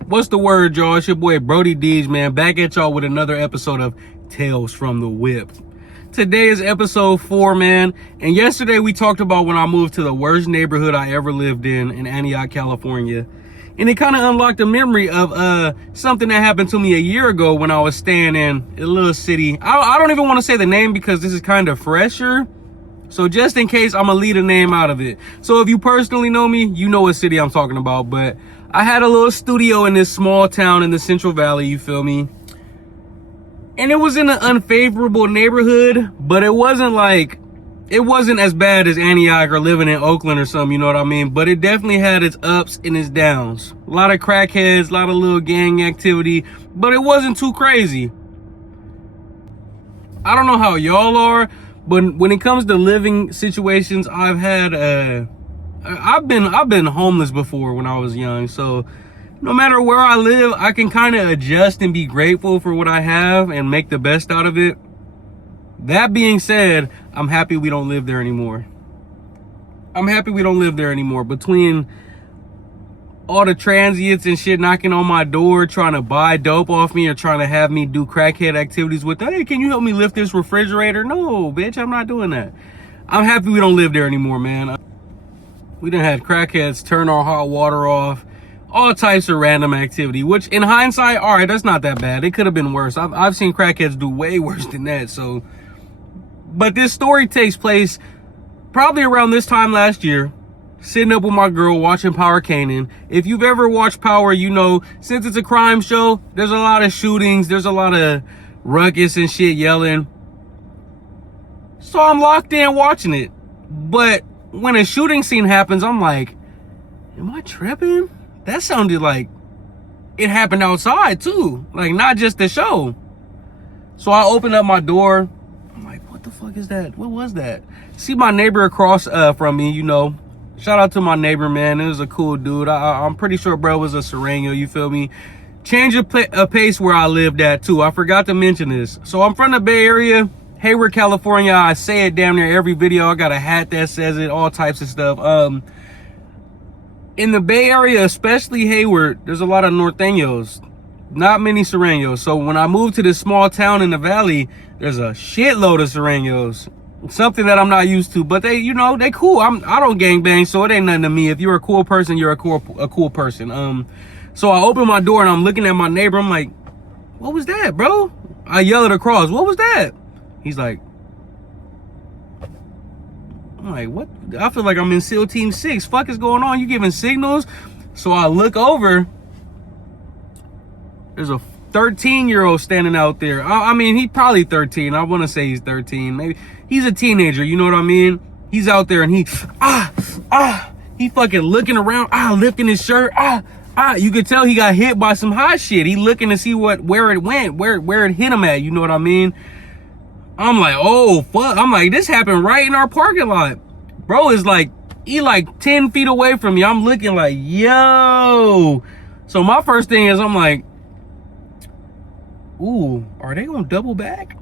What's the word, y'all? It's your boy Brody Deej, man, back at y'all with another episode of Tales from the Whip. Today is episode 4, man, and yesterday we talked about when I moved to the worst neighborhood I ever lived in Antioch, California. And it kind of unlocked a memory of something that happened to me a year ago when I was staying in a little city. I don't even want to say the name because this is kind of fresher. So just in case, I'm going to leave a name out of it. So if you personally know me, you know what city I'm talking about. But I had a little studio in this small town in the Central Valley, you feel me? And it was in an unfavorable neighborhood, but it wasn't as bad as Antioch or living in Oakland or something, you know what I mean? But it definitely had its ups and its downs. A lot of crackheads, a lot of little gang activity, but it wasn't too crazy. I don't know how y'all are, but when it comes to living situations, I've been homeless before when I was young. So no matter where I live, I can kind of adjust and be grateful for what I have and make the best out of it. That being said, I'm happy we don't live there anymore. Between all the transients and shit knocking on my door, trying to buy dope off me or trying to have me do crackhead activities with, hey, can you help me lift this refrigerator? No, bitch, I'm not doing that. I'm happy we don't live there anymore, man. We done had crackheads turn our hot water off, all types of random activity, which in hindsight, all right, that's not that bad. It could have been worse. I've seen crackheads do way worse than that. So, but this story takes place probably around this time last year, sitting up with my girl watching Power Kanan. If you've ever watched Power, you know, since it's a crime show, there's a lot of shootings, there's a lot of ruckus and shit yelling. So I'm locked in watching it. But when a shooting scene happens, I'm like, am I tripping? That sounded like it happened outside too, like not just the show. So I open up my door. I'm like, what the fuck is that? What was that? See my neighbor across from me, you know. Shout out to my neighbor, man. It was a cool dude. I'm pretty sure bro was a Sereno, you feel me? Change of pace where I lived at too. I forgot to mention this. So I'm from the Bay Area, Hayward, California. I say it damn near every video. I got a hat that says it, all types of stuff. In the Bay Area, especially Hayward, there's a lot of Norteños, not many Serenos. So when I moved to this small town in the valley, there's a shitload of Serenos. Something that I'm not used to, but they, you know, they cool. I don't gangbang, so it ain't nothing to me. If you're a cool person, you're a cool person. So I open my door and I'm looking at my neighbor. I'm like, what was that, bro? I yell it across, what was that? He's like, I'm like, what? I feel like I'm in SEAL Team 6. Fuck is going on? You giving signals? So I look over. There's a 13-year-old standing out there. I mean, he probably 13. I want to say he's 13. Maybe he's a teenager. You know what I mean? He's out there and he fucking looking around, lifting his shirt, You could tell he got hit by some hot shit. He looking to see where it went, where it hit him at. You know what I mean? I'm like, oh fuck. I'm like, this happened right in our parking lot. Bro is like, he like 10 feet away from me. I'm looking like, yo. So my first thing is, I'm like, ooh, are they gonna double back?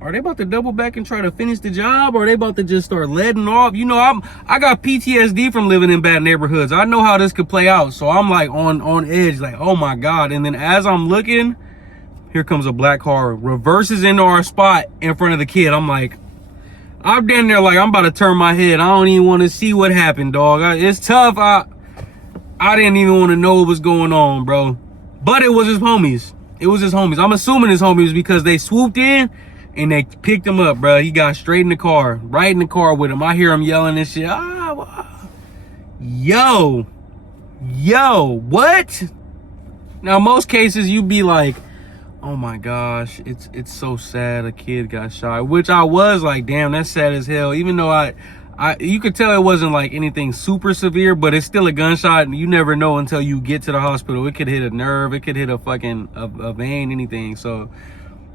Are they about to double back and try to finish the job? Or are they about to just start letting off? You know, I got PTSD from living in bad neighborhoods. I know how this could play out. So I'm like on edge, like, oh my God. And then as I'm looking, here comes a black car, reverses into our spot in front of the kid. I'm like, I'm down there like I'm about to turn my head. I don't even want to see what happened, dog. It's tough. I didn't even want to know what was going on, bro. But it was his homies. I'm assuming his homies because they swooped in and they picked him up, bro. He got straight in the car, right in the car with him. I hear him yelling and shit. Yo, what? Now, most cases you'd be like, oh my gosh, it's so sad a kid got shot, which I was like, damn, that's sad as hell. Even though you could tell it wasn't like anything super severe, but it's still a gunshot and you never know until you get to the hospital. It could hit a nerve, it could hit a fucking a vein, anything. So,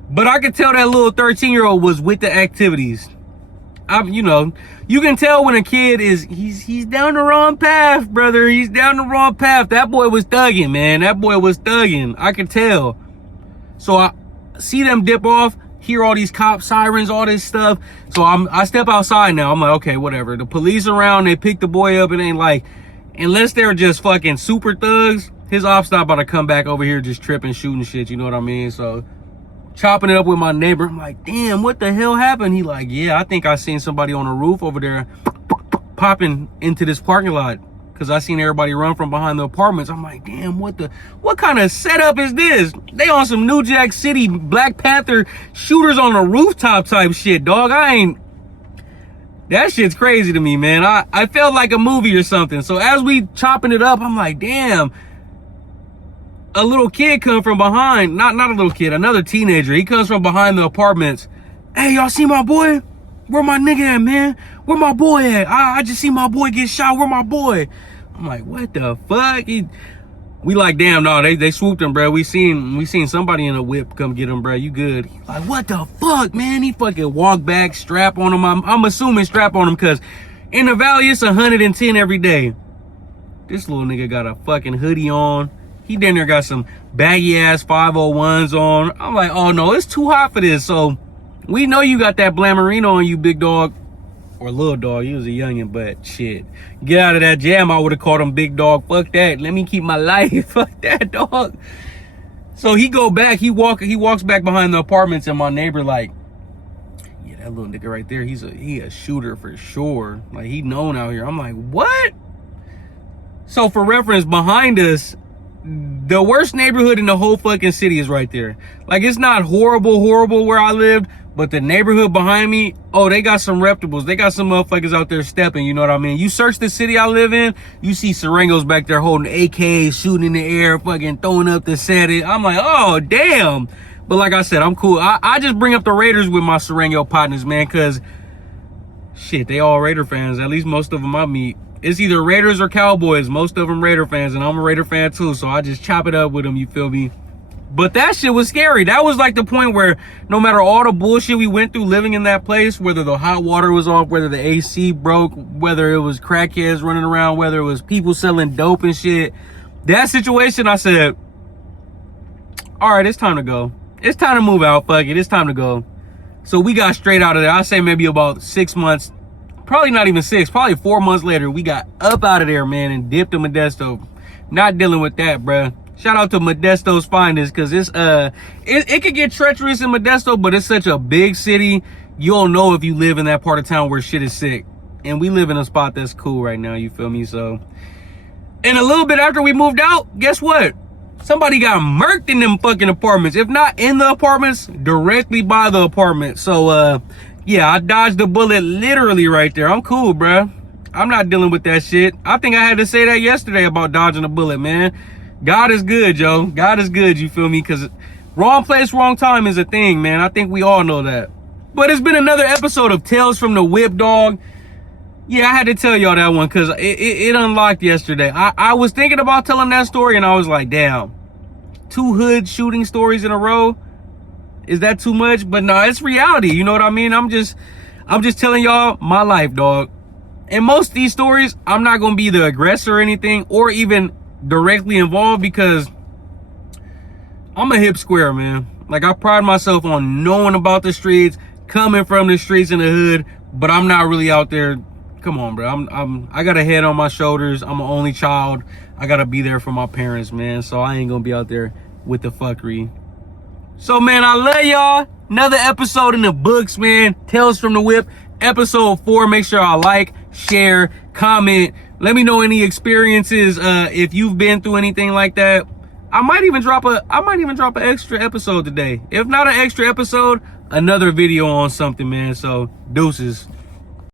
but I could tell that little 13-year-old was with the activities. You know, you can tell when a kid he's down the wrong path, brother. He's down the wrong path. That boy was thugging, man. That boy was thugging. I could tell. So I see them dip off, hear all these cop sirens, all this stuff. So I step outside now. I'm like, okay, whatever. The police around, they pick the boy up. It ain't like, unless they're just fucking super thugs, his ops not about to come back over here just tripping, shooting shit, you know what I mean? So chopping it up with my neighbor, I'm like, damn, what the hell happened? He like, yeah, I think I seen somebody on the roof over there popping into this parking lot, because I seen everybody run from behind the apartments. I'm like, damn, what kind of setup is this? They on some New Jack City Black Panther shooters on a rooftop type shit, dog. That shit's crazy to me, man. I felt like a movie or something. So as we chopping it up, I'm like, damn, a little kid come from behind, not a little kid, another teenager. He comes from behind the apartments. Hey, y'all see my boy? Where my nigga at, man? Where my boy at? I just see my boy get shot. Where my boy? I'm like, what the fuck? We like, damn, no, they swooped him, bro. We seen somebody in a whip come get him, bro. You good? He's like, what the fuck, man? He fucking walked back, strap on him. I'm assuming strap on him, because in the valley it's 110 every day. This little nigga got a fucking hoodie on. He down there got some baggy ass 501s on. I'm like, oh no, it's too hot for this. So we know you got that Blamarino on you, big dog. Or little dog, he was a youngin', but shit. Get out of that jam, I would've called him big dog. Fuck that, let me keep my life. Fuck that, dog. So he go back, he walks back behind the apartments, and my neighbor like, yeah, that little nigga right there, he a shooter for sure. Like, he known out here. I'm like, what? So for reference, behind us, the worst neighborhood in the whole fucking city is right there. Like, it's not horrible where I lived, but the neighborhood behind me, oh, they got some reputables. They got some motherfuckers out there stepping, you know what I mean? You search the city I live in, you see Serengos back there holding AKs, shooting in the air, fucking throwing up the set. I'm like, oh, damn. But like I said, I'm cool. I just bring up the Raiders with my Serengo partners, man, because, shit, they all Raider fans. At least most of them I meet. It's either Raiders or Cowboys. Most of them Raider fans, and I'm a Raider fan too, so I just chop it up with them, you feel me? But that shit was scary. That was like the point where no matter all the bullshit we went through living in that place, whether the hot water was off, whether the AC broke, whether it was crackheads running around, whether it was people selling dope and shit, that situation, I said, all right, it's time to go. It's time to move out. Fuck it. It's time to go. So we got straight out of there. I say maybe about 6 months, probably not even 6, probably 4 months later, we got up out of there, man, and dipped to Modesto. Not dealing with that, bruh. Shout out to Modesto's finest, because it could get treacherous in Modesto, but it's such a big city. You don't know if you live in that part of town where shit is sick. And we live in a spot that's cool right now, you feel me? So, and a little bit after we moved out, guess what? Somebody got murked in them fucking apartments. If not in the apartments, directly by the apartment. So, yeah, I dodged the bullet literally right there. I'm cool, bruh. I'm not dealing with that shit. I think I had to say that yesterday about dodging a bullet, man. God is good, yo. God is good, you feel me? Because wrong place, wrong time is a thing, man. I think we all know that. But it's been another episode of Tales from the Whip, dog. Yeah, I had to tell y'all that one because it unlocked yesterday. I was thinking about telling that story, and I was like, damn, 2 hood shooting stories in a row? Is that too much? But no, it's reality. You know what I mean? I'm just telling y'all my life, dog. And most of these stories, I'm not going to be the aggressor or anything, or even directly involved, because I'm a hip square, man. Like, I pride myself on knowing about the streets, coming from the streets in the hood, but I'm not really out there. Come on, bro. I got a head on my shoulders. I'm an only child. I gotta be there for my parents, man. So I ain't gonna be out there with the fuckery. So, man, I love y'all. Another episode in the books, man. Tales from the Whip, episode 4. Make sure I like, share, comment. Let me know any experiences, if you've been through anything like that. I might even drop an extra episode today. If not an extra episode, another video on something, man. So, deuces.